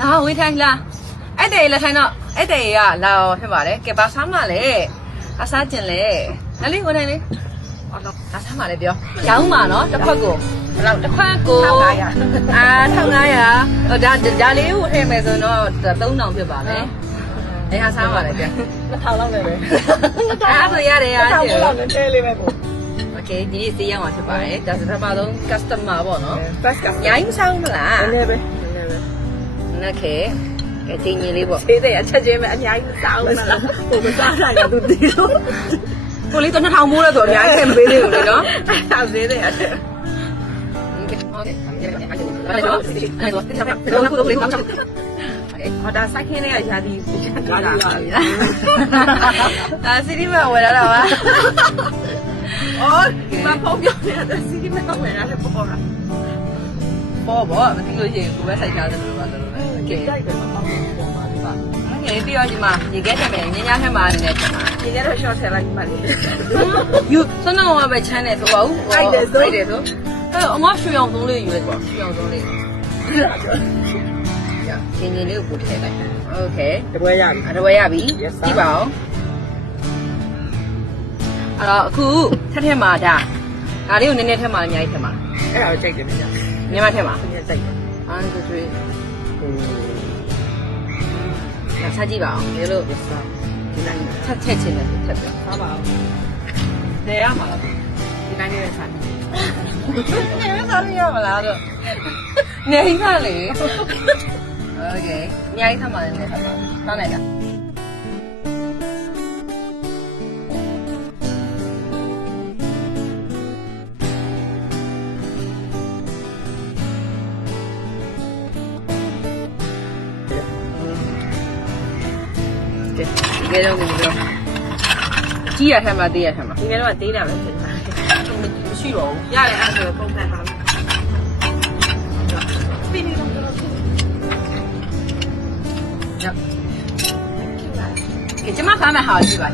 လာဝေးထိုင်လာအဲ့တဲ့လက်ထိုင်တော့အဲ့တဲ့ကလာဖြစ်ပါတယ်ကဲပါဆမ်းပါလေအစားကျင်လေနားလေးဝေးထိုင်လေအော်တော့ဒါဆမ်းပါလေပြောရောင်းပါနော်တစ်ခွက်ကိုဘယ်လောက်တစ်ခွက်ကို1500အာ1500ဟိုဒါဒါလေးကိုထည့်မယ်ဆိုတော့3000ဖြစ်ပါမယ်။အဲဟာစားပါလေပြန်။2000လောက်လည်းပဲ။အားဆိုရတယ်အားရှင်။2000လောက်လည်းတဲလေးပဲပေါ့။ Okay ဒီနေ့စေးရအောင်ဖြစ်ပါတယ်။ဒါဆိုပထမဆုံး customer ပေါ့နော်။ First customer ။ရိုင်းဆောင်မလား။နည်းနည်းပဲ။နည်းနည်းပဲ။ နက်ခဲကဲချင်းကြီးလေးပေါ့သေးတယ်အချက်ချင်းပဲအများကြီးမစားဘူးမလားဟိုမစားနိုင်တော့သူတီးတော့ကိုလေးတော့2000မိုးလဲဆိုအများကြီးထည့်မပေးသေးဘူးလေနော်အဲ့သေးတယ်အချက်ဟောဒါစိုက်ခင်းလေးကရာဒီရာဒီပါဗျာအာစီဒီမဝယ်လာတာပါအော်ဒီမှာဖုန်းပြောနေတာစီဒီမဲ့ဝင်ရတယ်ပေါ်တာ ပေါ်ပေါ့မသိလို့ရှိရင်ကိုပဲစိုက်ထားတယ်လို့ပါလို့โอเค တိုက်တယ်ပေါ့ပေါ်ပါဒီပါ โอเคပြီးတော့ဒီမှာရေခဲထည့်မယ်ညညထဲမှာနေတယ်ချက်မှာ ဒီကတော့ short ထည့်လိုက်မှလေ ယူဆွမ်းတော့ပဲချမ်းတယ်ဆိုပါဦးတယ်ဆိုအဲ့အမရွှေအောင်သုံးလေးယူလိုက်ပေါ့ရွှေအောင်သုံးလေးချင်းချင်းလေးကိုပို့ထည့်လိုက်โอเค တပွဲရပြီ အတော်ရပြီ Yes, sir. ကြည့်ပါဦးအဲ့တော့အခုထက်ထက်မှာဒါဒါလေးကိုနည်းနည်းထက်မှာအများကြီးထက်မှာ အဲ့ဒါကိုကြိုက်တယ်ဗျာ မြမထက်မှာ ဆင်းရဲကြိုက်တယ် 1 2 3ဒါစားကြည့်ပါဦးဒီလို yes sir ဒီတိုင်းပဲ ထက်ထက်ချင်းနဲ့ထက်ပြ စားပါဦးနေရမှာလားဒီတိုင်းလေးပဲစားတယ် နေမစားရမလားတော့နေဟိပါလေโอเคအများကြီးထက်မှာလည်းနည်းထက်ပါတောင်းလိုက်တာ ကဲဒီကဲတော့ဒီလိုကြီးရထက်မှာသေးရထက်မှာဒီကတော့တေးတာပဲဖြစ်တာမရှိတော့ဘူးရတယ်အဲ့ဒါပုံမှန်ပါပြီပြီတော့တော့ကဲကျမဖမ်းမဲ့ဟာကြည့်ပါ